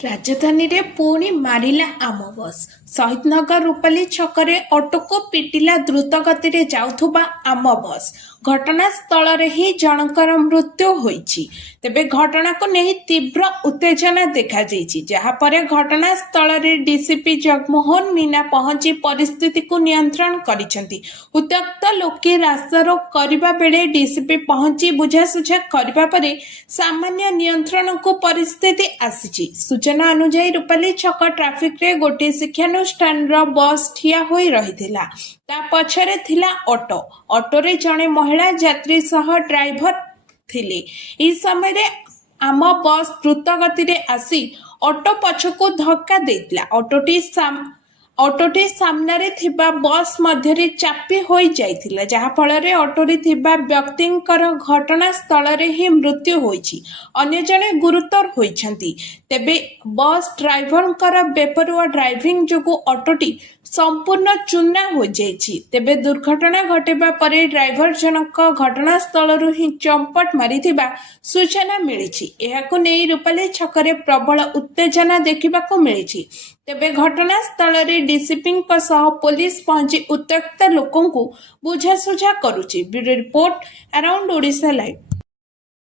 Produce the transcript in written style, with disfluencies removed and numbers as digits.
राजधानी रे पुणी मारिला आम बस शहीदनगर रूपाली छकरे ऑटो को पिटिला द्रुत गति रे जाउथुबा आम बस घटनास्थल रे ही जनकर मृत्यु होईछि। तेबे घटना को नहीं तीव्र उत्तेजना देखा जाइछि, जहाँ पर घटनास्थल रे डीसीपी जगमोहन मीना पहुंची परिस्थिति को नियंत्रण करिसेंति। उत्त्यक्त लोके रास्तारोक करबा बेले डीसीपी पहुंची बुझासुझा करबा परे सामान्य नियंत्रण को परिस्थिति आसीछि। सूचना अनुसार रूपाली छक ट्राफिक रे गोटे शिक्षानुष्ठान बस ठिया होई रहिथिला। ता पछरे थिला ऑटो रे जणे महिला यात्री सह ड्राइवर थिले। ई समय रे आम बस द्रुत गति रे आसी ऑटो पछको धक्का देतिला। ऑटोटी सामने थिबा बस मध्यरे चापी होई जाइथिला, जहा फल रे ऑटोरे थिबा व्यक्तिंकर घटनास्थल रे ही मृत्यु होईछि। अन्य जने गुरुतर होईछंती। तेबे बस ड्राइवरकर बेपरुआ ड्राइविंग जोगु ऑटोटी संपूर्ण चूना हो जाइछि। तेबे दुर्घटना घटेबा परे ड्राइवर जनक घटनास्थल ही चंपट मारिथिबा सूचना मिलिछि। एहाको नै रूपाली छकरे प्रबल उत्तेजना देखिबाको मिलिछि। तेबे घटनास्थल रे डीसीपी सह पुलिस पहुंची उत्त्यक्त लोकंकु बुझासुझा करुछि। Bureau report around Odisha live.